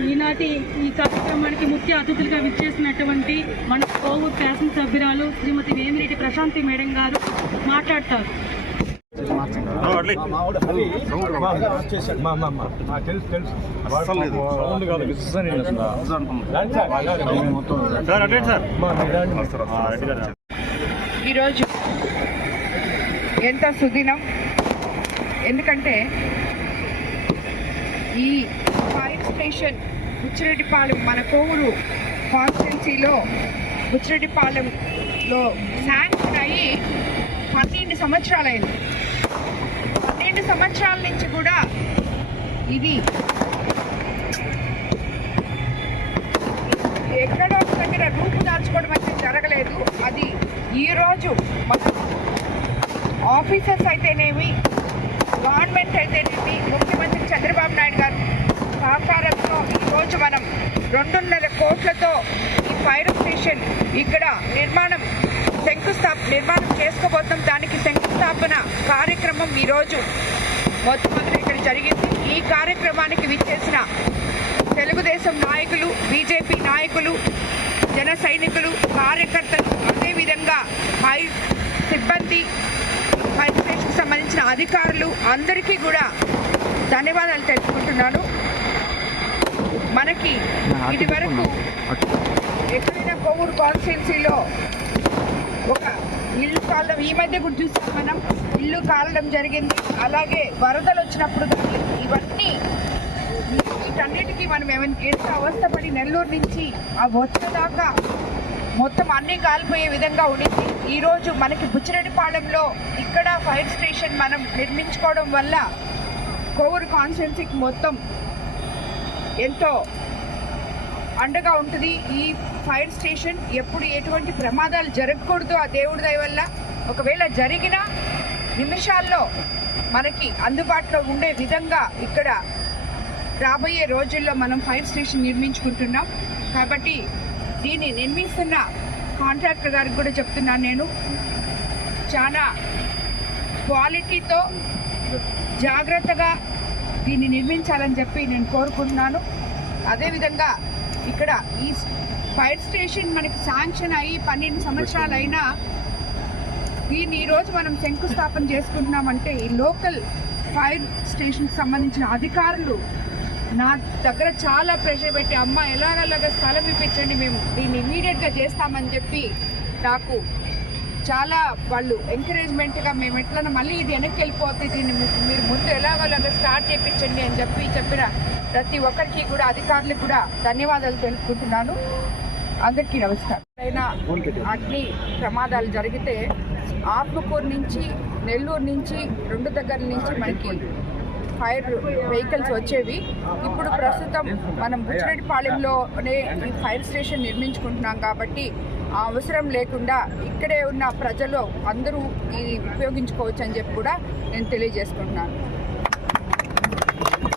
ఈనాటి ఈ కార్యక్రమానికి ముఖ్య అతిథులుగా విచ్చేసినటువంటి మన కోవూరు శాసనసభ్యురాలు శ్రీమతి వేమిరెడ్డి ప్రశాంతి మేడం గారు మాట్లాడతారు. ఈరోజు ఎంత సుదినం, ఎందుకంటే ఈ ఫైర్ స్టేషన్ బుచ్చిరెడ్డిపాలెం మన కోవూరు కాన్స్టిట్యున్సీలో బుచ్చిరెడ్డిపాలెంలో శాంక్షన్ అయ్యి 12 సంవత్సరాలైంది. 12 సంవత్సరాల నుంచి కూడా ఇది ఎక్కడో దగ్గర రూపుదాల్చుకోవడం అయితే జరగలేదు. అది ఈరోజు మన ఆఫీసర్స్ అయితేనేమి, గవర్నమెంట్ అయితేనేమి, ముఖ్యమంత్రి చంద్రబాబు నాయుడు గారు సహకారంతో ఈరోజు మనం 2.5 కోట్లతో ఈ ఫైర్ స్టేషన్ ఇక్కడ నిర్మాణం చేసుకోబోతున్నాం. దానికి శంకుస్థాపన కార్యక్రమం ఈరోజు మొట్టమొదటి ఇక్కడ జరిగింది. ఈ కార్యక్రమానికి విచ్చేసిన తెలుగుదేశం నాయకులు, బీజేపీ నాయకులు, జన సైనికులు, కార్యకర్తలు, అదేవిధంగా ఫైర్ సిబ్బంది, ఫైర్ స్టేషన్కి సంబంధించిన అధికారులు అందరికీ కూడా ధన్యవాదాలు తెలుపుకుంటున్నాను. మనకి ఇది వరకు ఎక్కడైనా కోవూరు కాన్స్టిట్యున్సీలో ఒక ఇల్లు కాలడం, ఈ మధ్య కూడా చూసాం మనం, ఇల్లు కాలడం జరిగింది. అలాగే వరదలు వచ్చినప్పుడు ఇవన్నీ వీటన్నిటికీ మనం ఎంత అవస్థపడి నెల్లూరు నుంచి ఆ వచ్చేదాకా మొత్తం అన్నీ కాలిపోయే విధంగా ఉండింది. ఈరోజు మనకి బుచ్చిరెడ్డిపాలెంలో ఇక్కడ ఫైర్ స్టేషన్ మనం నిర్మించుకోవడం వల్ల కోవూరు కాన్స్టిట్యున్సీకి మొత్తం ఎంతో అండగా ఉంటుంది. ఈ ఫైర్ స్టేషన్ ఎప్పుడు ఎటువంటి ప్రమాదాలు జరగకూడదు ఆ దేవుడి దయ వల్ల. ఒకవేళ జరిగిన నిమిషాల్లో మనకి అందుబాటులో ఉండే విధంగా ఇక్కడ రాబోయే రోజుల్లో మనం ఫైర్ స్టేషన్ నిర్మించుకుంటున్నాం. కాబట్టి దీన్ని నిర్మిస్తున్న కాంట్రాక్టర్ గారికి కూడా చెప్తున్నాను, నేను చాలా క్వాలిటీతో జాగ్రత్తగా దీన్ని నిర్మించాలని చెప్పి నేను కోరుకుంటున్నాను. అదేవిధంగా ఇక్కడ ఈ ఫైర్ స్టేషన్ మనకి శాంక్షన్ అయ్యి 12 సంవత్సరాలు అయినా దీన్ని ఈరోజు మనం శంకుస్థాపన చేసుకుంటున్నామంటే ఈ లోకల్ ఫైర్ స్టేషన్కి సంబంధించిన అధికారులు నా దగ్గర చాలా ప్రెషర్ పెట్టి, అమ్మ ఎలాగలాగా స్థలం ఇప్పించండి, మేము దీన్ని ఇమీడియట్గా చేస్తామని చెప్పి నాకు చాలా వాళ్ళు ఎంకరేజ్మెంట్గా, మేము ఎట్లన్నా మళ్ళీ ఇది వెనక్కి వెళ్ళిపోతే దీన్ని మీరు ముందు ఎలాగలాగా స్టార్ట్ చేయించండి అని చెప్పిన ప్రతి ఒక్కరికి కూడా, అధికారులకు కూడా ధన్యవాదాలు తెలుపుకుంటున్నాను. అందరికీ నమస్కారం. అయినా అగ్ని ప్రమాదాలు జరిగితే ఆత్మకూరు నుంచి, నెల్లూరు నుంచి, 2 దగ్గర నుంచి మనకి ఫైర్ వెహికల్స్ వచ్చేవి. ఇప్పుడు ప్రస్తుతం మనం బుచ్చిరెడ్డిపాలెంలోనే ఈ ఫైర్ స్టేషన్ నిర్మించుకుంటున్నాం కాబట్టి ఆ అవసరం లేకుండా ఇక్కడే ఉన్న ప్రజలు అందరూ ఇది ఉపయోగించుకోవచ్చు అని చెప్పి కూడా నేను తెలియజేసుకుంటున్నాను.